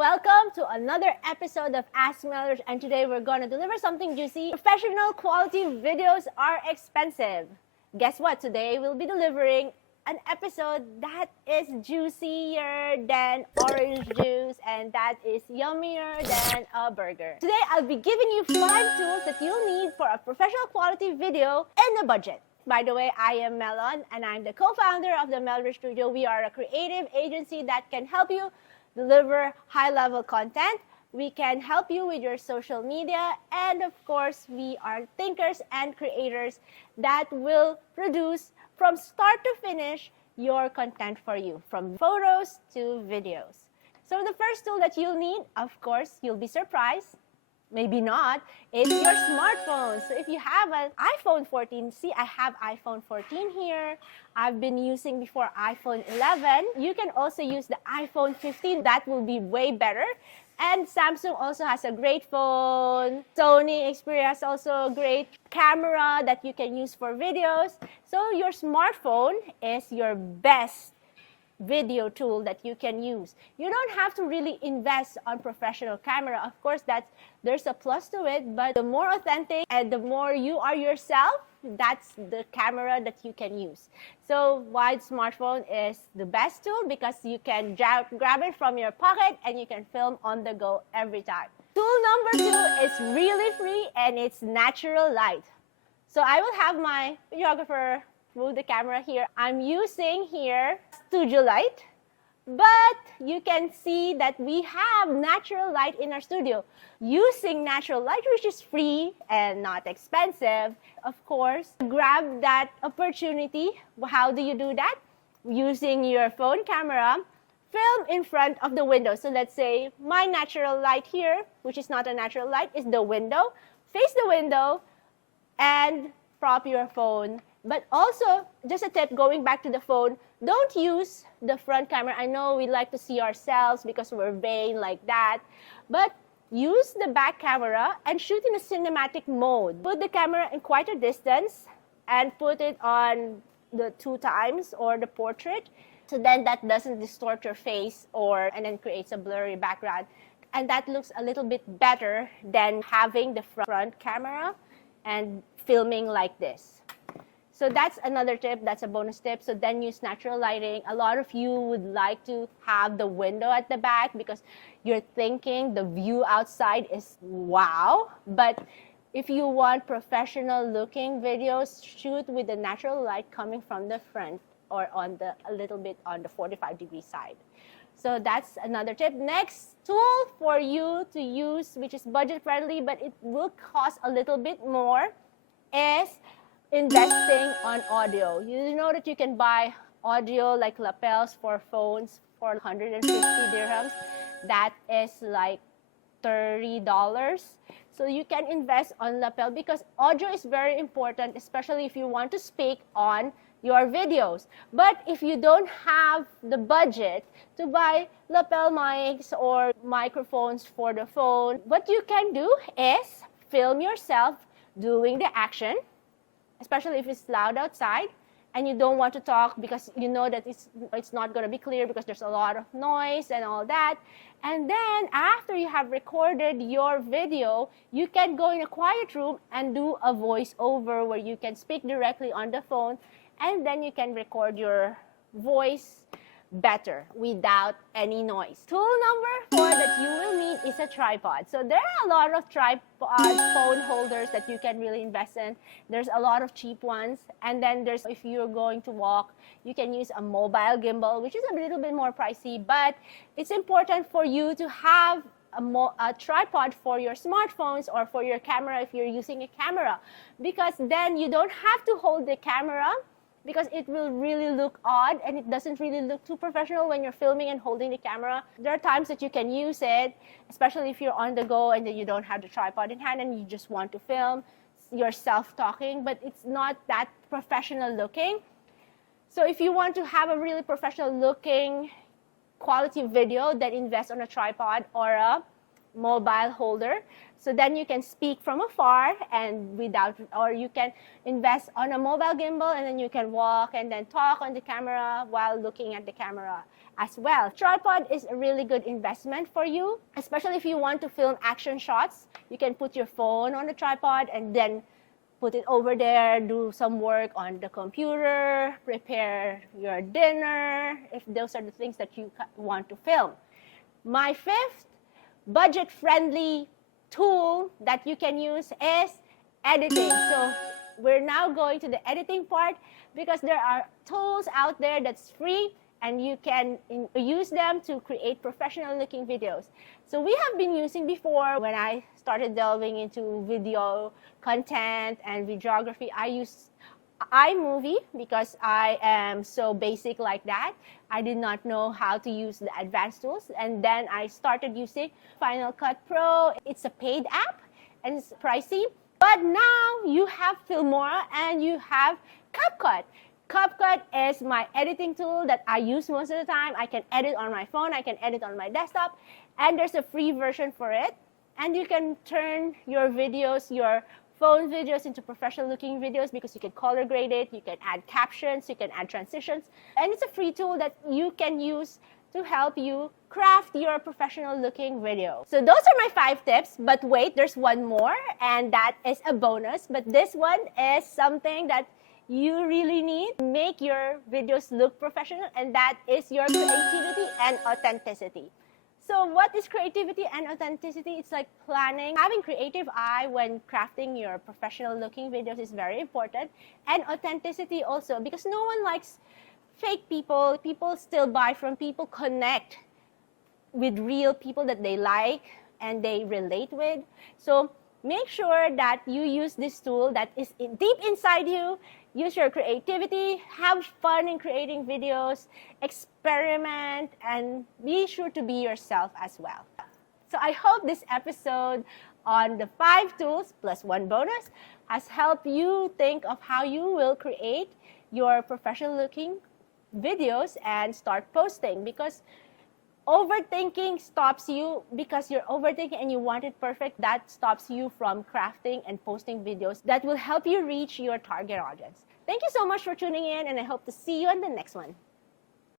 welcome to another episode of Ask Mellors, and today we're going to deliver something juicy. Professional quality videos are expensive. Guess what? Today we'll be delivering an episode that is juicier than orange juice and that is yummier than a burger. Today I'll be giving you 5 tools that you'll need for a professional quality video in a budget. By the way, I am Melon and I'm the co-founder of the Mellors Studio. We are a creative agency that can help you deliver high-level content. We can help you with your social media, and of course, we are thinkers and creators that will produce from start to finish your content for you, from photos to videos. So the first tool that you'll need, of course, you'll be surprised, maybe not, it's your smartphone. So if you have an iPhone 14, see, I have iPhone 14 here. I've been using before iPhone 11. You can also use the iPhone 15. That will be way better. And Samsung also has a great phone. Sony Xperia has also a great camera that you can use for videos. So your smartphone is your best video tool that you can use. You don't have to really invest on professional camera. Of course, there's a plus to it, but the more authentic and the more you are yourself, that's the camera that you can use. So wide smartphone is the best tool because you can grab it from your pocket and you can film on the go every time. Tool number 2 is really free and it's natural light. So I will have my videographer move the camera here. I'm using here studio light, but you can see that we have natural light in our studio. Using natural light, which is free and not expensive, of course, grab that opportunity. How do you do that? Using your phone camera, film in front of the window. So let's say my natural light here, which is not a natural light, is the window. Face the window and prop your phone. But also, just a tip going back to the phone, don't use the front camera. I know we like to see ourselves because we're vain like that, but use the back camera and shoot in a cinematic mode. Put the camera in quite a distance and put it on the 2 times or the portrait, so then that doesn't distort your face and then creates a blurry background. And that looks a little bit better than having the front camera and filming like this. So that's another tip, that's a bonus tip. So then use natural lighting. A lot of you would like to have the window at the back because you're thinking the view outside is wow. But if you want professional looking videos, shoot with the natural light coming from the front or a little bit on the 45-degree side. So that's another tip. Next tool for you to use, which is budget friendly, but it will cost a little bit more, is investing on audio. You know that you can buy audio like lapels for phones for 150 dirhams. That is like $30. So you can invest on lapel because audio is very important, especially if you want to speak on your videos. But if you don't have the budget to buy lapel mics or microphones for the phone, what you can do is film yourself doing the action, especially if it's loud outside and you don't want to talk because you know that it's not going to be clear because there's a lot of noise and all that. And then after you have recorded your video, you can go in a quiet room and do a voiceover where you can speak directly on the phone and then you can record your voice better without any noise. Tool number 4 that you will need is a tripod. So there are a lot of tripod phone holders that you can really invest in. There's a lot of cheap ones. And then if you're going to walk, you can use a mobile gimbal, which is a little bit more pricey, but it's important for you to have a tripod for your smartphones or for your camera if you're using a camera, because then you don't have to hold the camera because it will really look odd and it doesn't really look too professional when you're filming and holding the camera. There are times that you can use it, especially if you're on the go and then you don't have the tripod in hand and you just want to film yourself talking, but it's not that professional looking. So if you want to have a really professional looking quality video, then invest on a tripod or a mobile holder. So then you can speak from afar and or you can invest on a mobile gimbal, and then you can walk and then talk on the camera while looking at the camera as well. Tripod is a really good investment for you, especially if you want to film action shots. You can put your phone on the tripod and then put it over there, do some work on the computer, prepare your dinner, if those are the things that you want to film. My fifth budget-friendly tool that you can use is editing. So we're now going to the editing part, because there are tools out there that's free and you can use them to create professional looking videos. So we have been using before, when I started delving into video content and videography, I used iMovie because I am so basic like that. I did not know how to use the advanced tools, and then I started using Final Cut Pro. It's a paid app and it's pricey, but now you have Filmora and you have CapCut. CapCut is my editing tool that I use most of the time. I can edit on my phone, I can edit on my desktop, and there's a free version for it. And you can turn your videos, your phone videos, into professional looking videos, because you can color grade it, you can add captions, you can add transitions, and it's a free tool that you can use to help you craft your professional looking video. So those are my 5 tips, but wait, there's one more, and that is a bonus, but this one is something that you really need to make your videos look professional, and that is your creativity and authenticity. So what is creativity and authenticity? It's like planning. Having creative eye when crafting your professional looking videos is very important. And authenticity also, because no one likes fake people. People still buy from people, connect with real people that they like and they relate with. So make sure that you use this tool that is deep inside you. Use your creativity, have fun in creating videos, experiment, and be sure to be yourself as well. So I hope this episode on the 5 tools plus 1 bonus has helped you think of how you will create your professional looking videos and start posting, because overthinking stops you, because you're overthinking and you want it perfect. That stops you from crafting and posting videos that will help you reach your target audience. Thank you so much for tuning in, and I hope to see you on the next one.